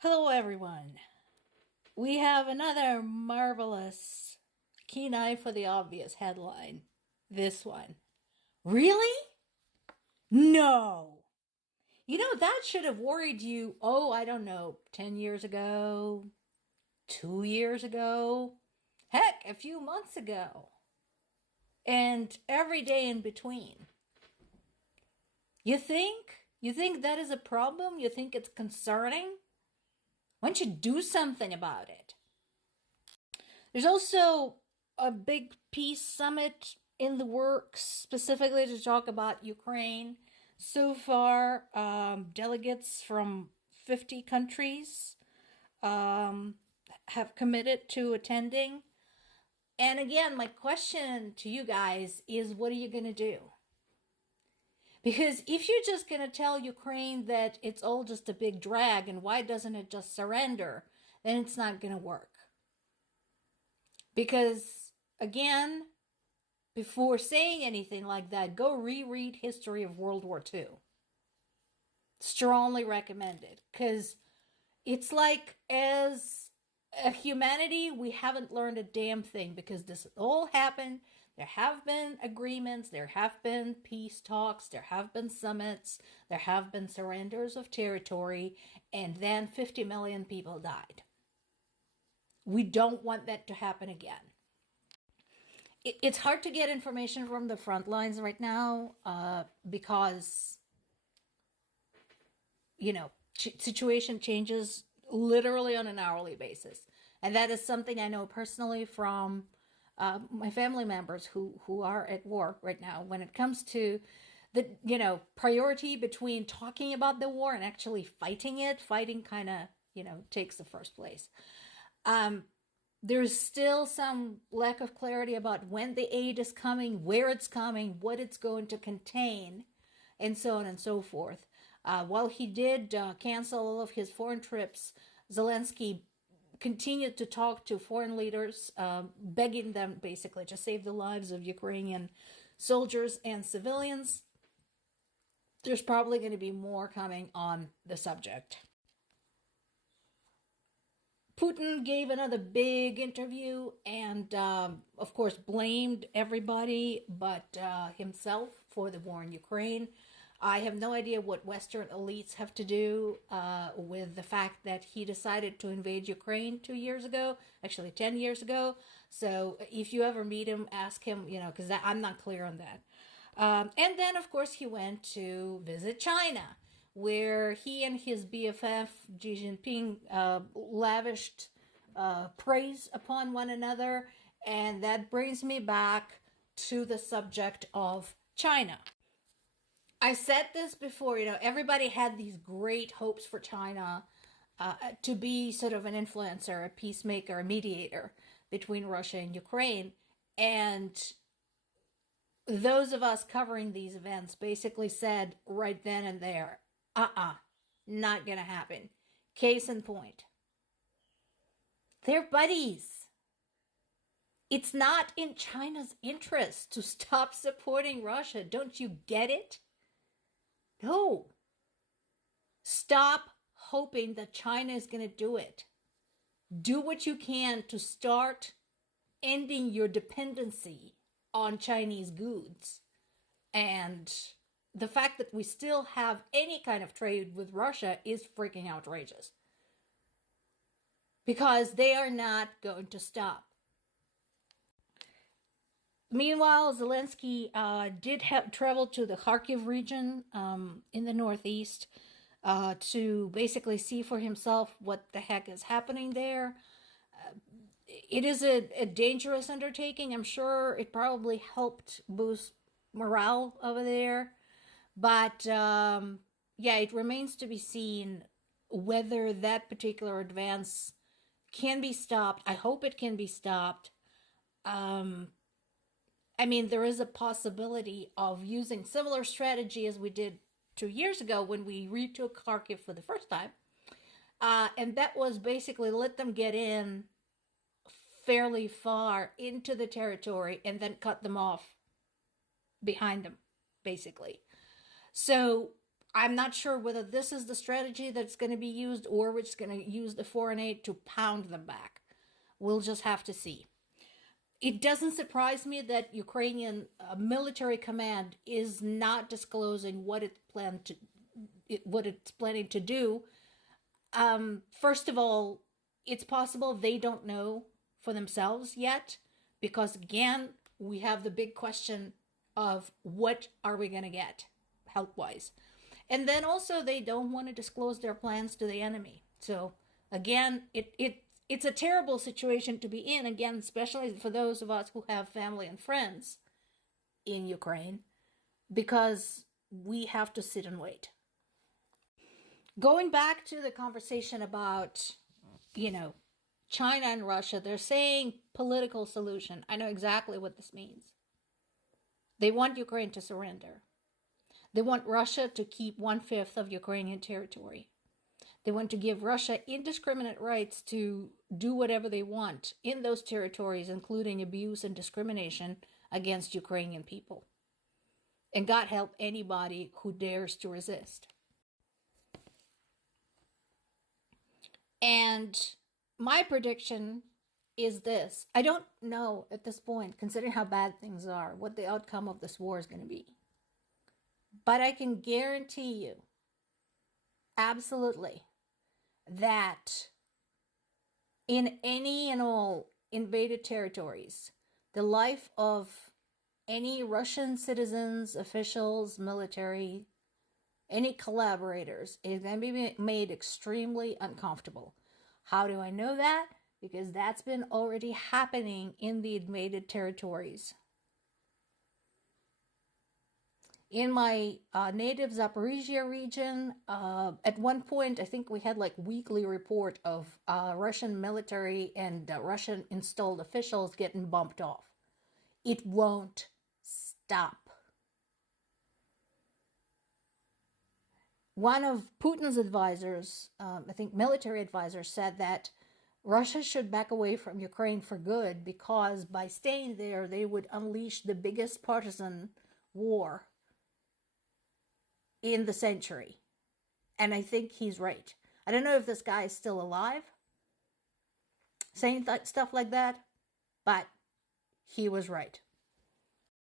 Hello, everyone. We have another marvelous keen eye for the obvious headline. This one. Really? No. That should have worried you, I don't know, 10 years ago, 2 years ago, heck, a few months ago, and every day in between. You think? You think that is a problem? You think it's concerning? Why don't you do something about it? There's also a big peace summit in the works specifically to talk about Ukraine. So far, delegates from 50 countries um, have committed to attending. And again, my question to you guys is what are you going to do? Because if you're just going to tell Ukraine that it's all just a big drag and why doesn't it just surrender, then it's not going to work. Because again, before saying anything like that, go reread History of World War II. Strongly recommended. Because it's like, as a humanity, we haven't learned a damn thing because this all happened. There have been agreements, there have been peace talks, there have been summits, there have been surrenders of territory, and then 50 million people died. We don't want that to happen again. It's hard to get information from the front lines right now because, situation changes literally on an hourly basis. And that is something I know personally from my family members who are at war right now. When it comes to the, priority between talking about the war and actually fighting it, fighting kind of, takes the first place. There's still some lack of clarity about when the aid is coming, where it's coming, what it's going to contain, and so on and so forth. While he did cancel all of his foreign trips, Zelensky continued to talk to foreign leaders, begging them basically to save the lives of Ukrainian soldiers and civilians. There's probably going to be more coming on the subject. Putin gave another big interview and, of course, blamed everybody but himself for the war in Ukraine. I have no idea what Western elites have to do with the fact that he decided to invade Ukraine 2 years ago, actually 10 years ago. So if you ever meet him, ask him, because I'm not clear on that. And then, of course, he went to visit China, where he and his BFF, Xi Jinping, lavished praise upon one another. And that brings me back to the subject of China. I said this before, everybody had these great hopes for China to be sort of an influencer, a peacemaker, a mediator between Russia and Ukraine. And those of us covering these events basically said right then and there, not gonna happen. Case in point. They're buddies. It's not in China's interest to stop supporting Russia. Don't you get it? No. Stop hoping that China is going to do it. Do what you can to start ending your dependency on Chinese goods. And the fact that we still have any kind of trade with Russia is freaking outrageous. Because they are not going to stop. Meanwhile, Zelensky did travel to the Kharkiv region in the northeast to basically see for himself what the heck is happening there. It is a dangerous undertaking. I'm sure it probably helped boost morale over there. But yeah, it remains to be seen whether that particular advance can be stopped. I hope it can be stopped. There is a possibility of using similar strategy as we did 2 years ago when we retook Kharkiv for the first time. And that was basically let them get in fairly far into the territory and then cut them off behind them, basically. So I'm not sure whether this is the strategy that's going to be used or we're just going to use the foreign aid to pound them back. We'll just have to see. It doesn't surprise me that Ukrainian military command is not disclosing what it's planning to do. First of all, it's possible they don't know for themselves yet, because again, we have the big question of what are we going to get help wise. And then also they don't want to disclose their plans to the enemy. So again, it's a terrible situation to be in, again, especially for those of us who have family and friends in Ukraine, because we have to sit and wait. Going back to the conversation about, China and Russia, they're saying political solution. I know exactly what this means. They want Ukraine to surrender. They want Russia to keep 1/5 of Ukrainian territory. They want to give Russia indiscriminate rights to do whatever they want in those territories, including abuse and discrimination against Ukrainian people. And God help anybody who dares to resist. And my prediction is this. I don't know at this point, considering how bad things are, what the outcome of this war is going to be. But I can guarantee you, absolutely, that in any and all invaded territories, the life of any Russian citizens, officials, military, any collaborators is going to be made extremely uncomfortable. How do I know that? Because that's been already happening in the invaded territories. In my native Zaporizhia region, at one point, I think we had like weekly report of Russian military and Russian installed officials getting bumped off. It won't stop. One of Putin's advisors, I think military advisors, said that Russia should back away from Ukraine for good, because by staying there, they would unleash the biggest partisan war in the century. And I think he's right. I don't know if this guy is still alive saying stuff like that, but he was right.